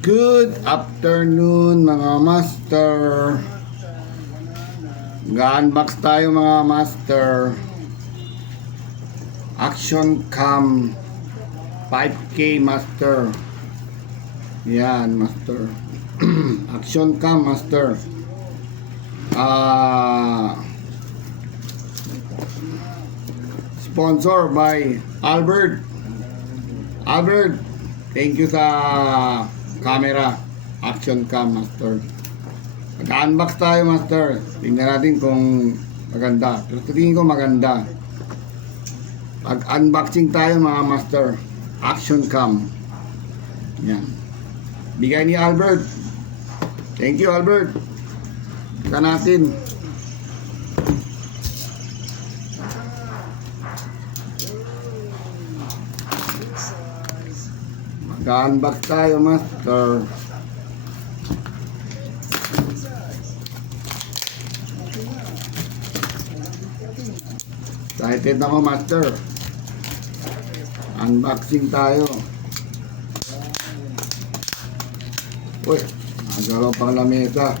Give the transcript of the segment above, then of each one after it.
Good afternoon mga master. Ga-unbox tayo mga master. Action Cam 5K master. Yan master. Action Cam master. Sponsor by Albert. Albert, thank you sa camera. Action Cam master. Mag-unbox tayo master. Tingnan natin kung maganda. Pero tingin ko maganda. Pag-unboxing tayo mga master. Action Cam. Yan. Bigay ni Albert. Thank you Albert. Tingnan natin. Mag-unbox tayo master. Excited ako master. Unboxing tayo. Uy, nagalaw pang lamesa.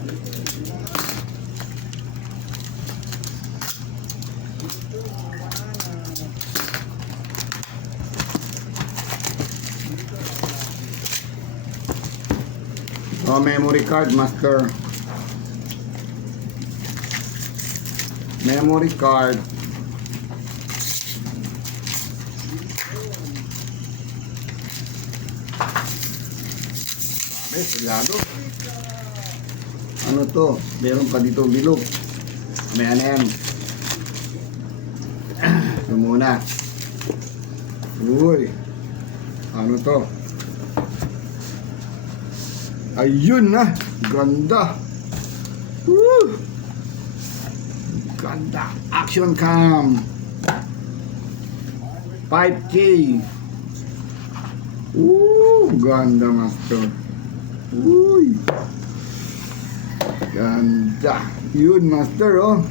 Oh, memory card master. Memory card. Sigado. Ano to? Meron pa dito bilog. May anem. Ito muna. Uy. Ano to? Ayun na. Ganda. Woo! Ganda. Action Cam 5K. Ganda master. Uy. Ganda. Yun master oh.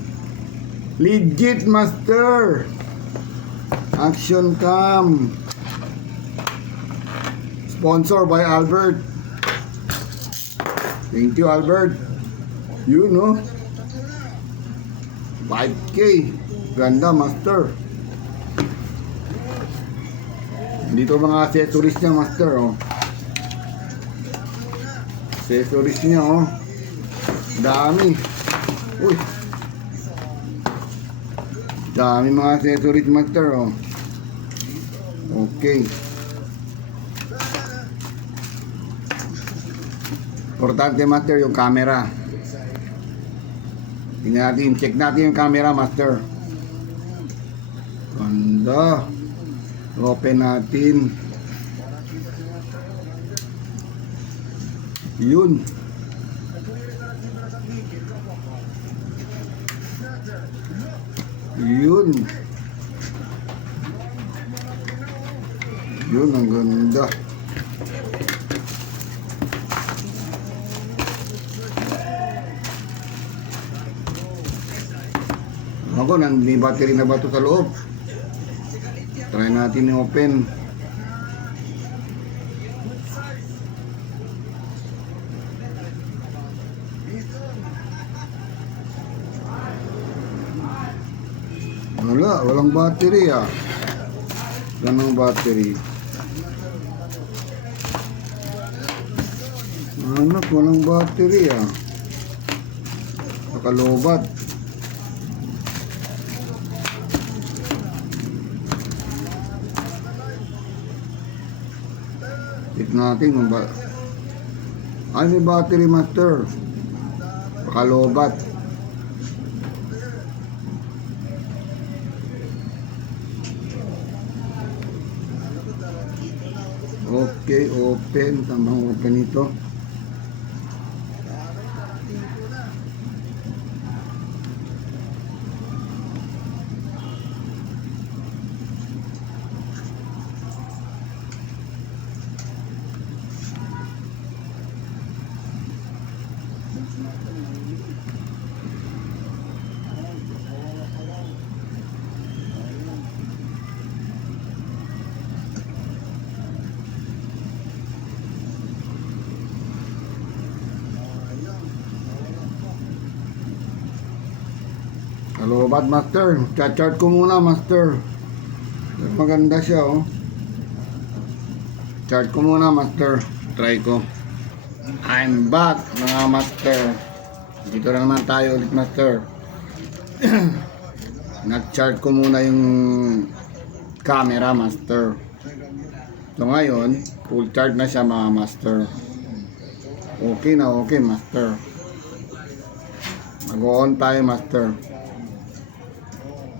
Legit master. Action Cam. Sponsor by Albert. Thank you Albert. Yun oh. 5K. Ganda master. Dito mga accessories niya master oh. Accessories niya oh. Dami. Uy. Dami mga accessories master oh. Okay. Importante master yung camera. Tingnan natin, check natin yung camera master. Ganda. Open natin. Yun. Yun. Yun, ang ganda. Ako, may battery na ba ito sa loob? Try natin i-open. Wala, walang battery ah. Ganong battery. Anak, walang battery ah. Nakalobat. Check natin kung ba. Ay, may battery master. Nakalobat. Okay, open. Tamang open ito. Lobat, master. Chat-chart ko muna, master. Maganda siya, oh. Chart ko muna, master. Try ko. I'm back, mga master. Dito na naman tayo ulit, master. Nag-chart ko muna yung camera, master. So ngayon, full chart na siya, mga master. Okay na, okay, master. Mag-on tayo, master.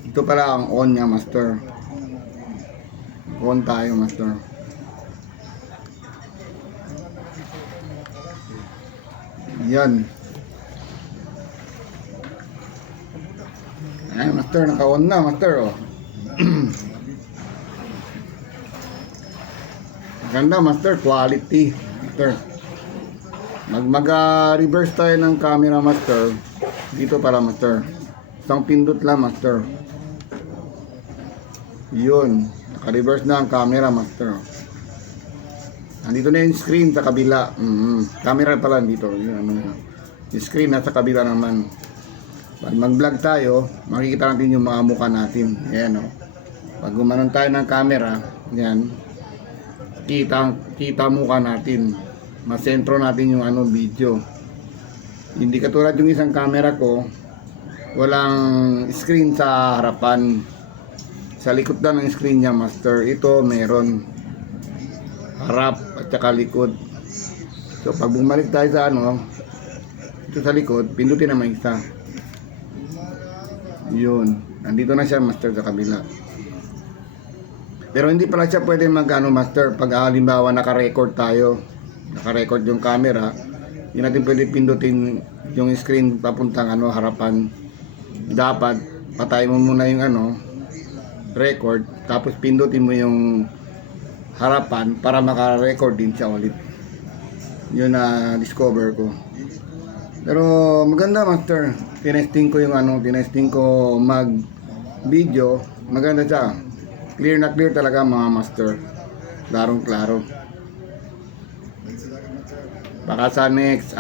Ito pala ang on niya, master. On tayo, master. Yan. Ay, master, naka-on na, master, oh. Maganda, master, quality, master. Mag-reverse tayo ng camera, master. Dito para, master. Isang pindot lang, master. Yun. Naka-reverse na ang camera, master. Nandito na yung screen sa kabila. Camera pala dito. Yung screen nasa kabila naman. Pag mag-vlog tayo, makikita natin yung mga mukha natin. Ayan, o. Pag gumanon tayo ng camera, yan. Kita mukha natin. Masentro natin yung video. Hindi katulad yung isang camera ko, walang screen sa harapan. Sa likod lang ng screen niya, master. Ito meron harap at saka likod. So pag bumalik tayo sa ito sa likod, pindutin naman isa. Yun, nandito na siya, master, sa kabila. Pero hindi pala siya pwede master, pag halimbawa naka-record tayo, naka-record yung camera, hindi natin pwede pindutin yung screen papuntang harapan. Dapat patay mo muna yung record, tapos pindutin mo yung harapan para maka-record din siya ulit. Yun na discover ko. Pero maganda, master. Tinesting ko yung tinesting ko mag video. Maganda siya. Clear na clear talaga, mga master. Klarong klaro. Baka sa next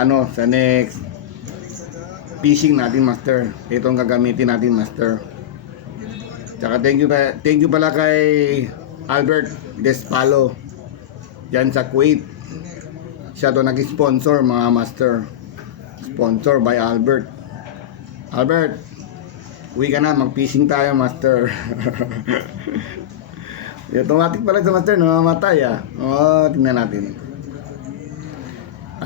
fishing natin, master. Ito ang gagamitin natin, master. Tsaka thank you pala kay Albert Despalo dyan sa Kuwait. Siya to nag-sponsor, mga master. Sponsor by Albert. Albert, uwi ka na, mag-fishing tayo, master. Automatic pala sa master, namamatay, tingnan natin.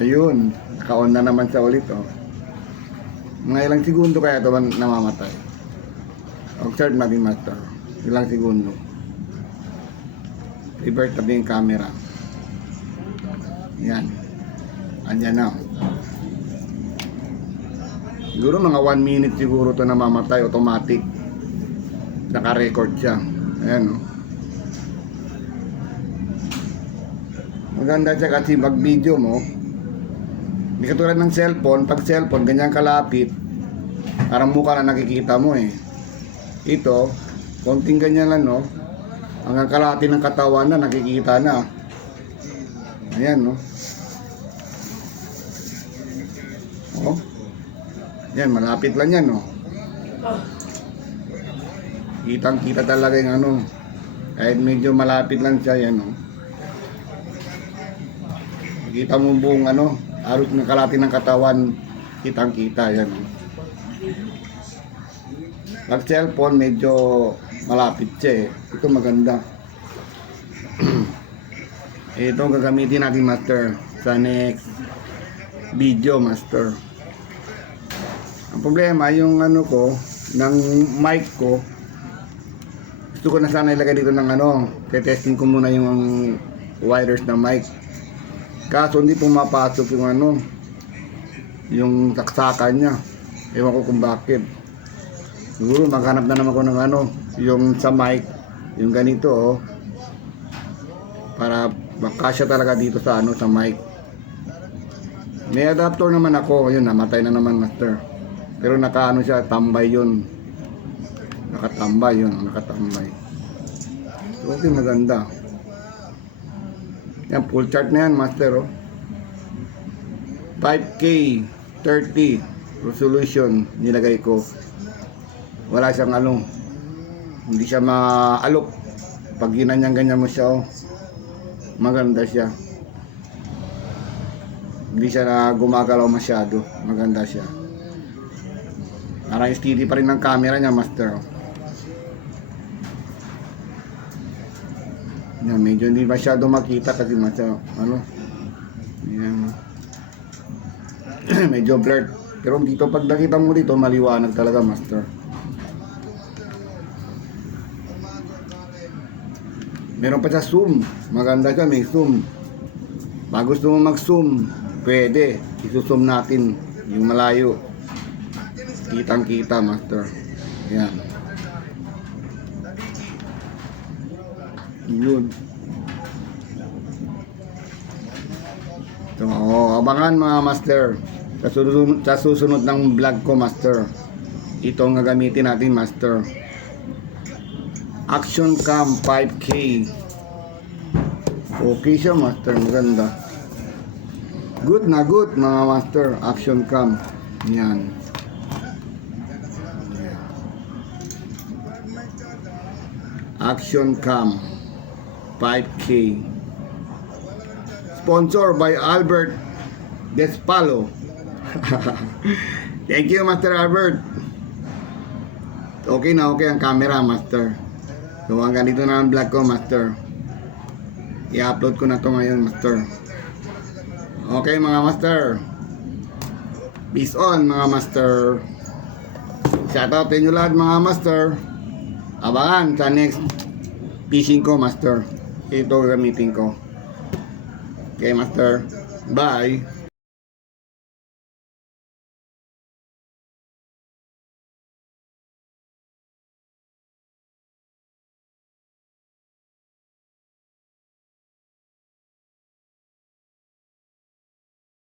Ayun, naka-on na naman siya ulit, Mga ilang segundo kaya ito namamatay. Observe natin, master. Ilang segundo. Revert tabi yung camera. Yan. Andyan na. Siguro mga 1 minute siguro ito namamatay, automatic. Naka-record siya. Ayan, Maganda siya kasi pag video mo, hindi katulad ng cellphone. Pag cellphone, ganyan kalapit, parang mukha na nakikita mo, Ito, konting ganyan lang, hanggang kalahati ng katawan na nakikita na. Ayan, Yan, malapit lang yan, Kitang-kita talaga yung kahit medyo malapit lang siya, yan, Kita mo buong halos ng kalahati ng katawan, kitang-kita, yan, Pag cellphone, medyo malapit siya, Ito maganda. Ito ang gagamitin natin, master, sa next video, master. Ang problema, yung ko, ng mic ko, gusto ko na sana ilagay dito ng testing ko muna yung wires ng mic. Kaso hindi pumapasok yung yung saksakan niya. Ewan ko kung bakit. Siguro maghanap na naman ko ng yung sa mic, yung ganito, para makasya talaga dito sa sa mic. May adapter naman ako, yun, namatay na naman, master. Pero siya, tambay yun. Nakatambay yun, nakatambay. So, okay, maganda. Yan, full chart na yan, master, 5K 30 resolution nilagay ko. Wala siyang ano, hindi siya maalok. Pag ganyan mo siya, oh, maganda siya. Hindi siya na gumagalaw masyado. Maganda siya. Parang steady pa rin ng camera niya, master. Yan, medyo hindi masyado makita kasi ano, yan. Medyo blurred. Pero dito, pag nakita mo dito, maliwanag talaga, master. Meron pa siya zoom. Maganda siya, may zoom. Pag gusto mo mag-zoom, pwede. Isusum natin yung malayo. Kitang-kita, master. Yan. Yun. So, abangan mga master. Sa susunod ng vlog ko, master. Ito ang gagamitin natin, master. Action Cam 5K. Okay siya, master. Maganda. Good na good, mga master. Action Cam. Yan. Action Cam 5K. Sponsor by Albert Despalo. Thank you, Master Albert. Okay na okay ang camera, master. So hanggang dito na ang vlog ko, master. I-upload ko na to ngayon, master. Okay mga master. Peace on mga master. Shoutout sa inyo lahat mga master. Abangan sa next fishing ko, master. Ito gamitin ko. Okay, master. Bye.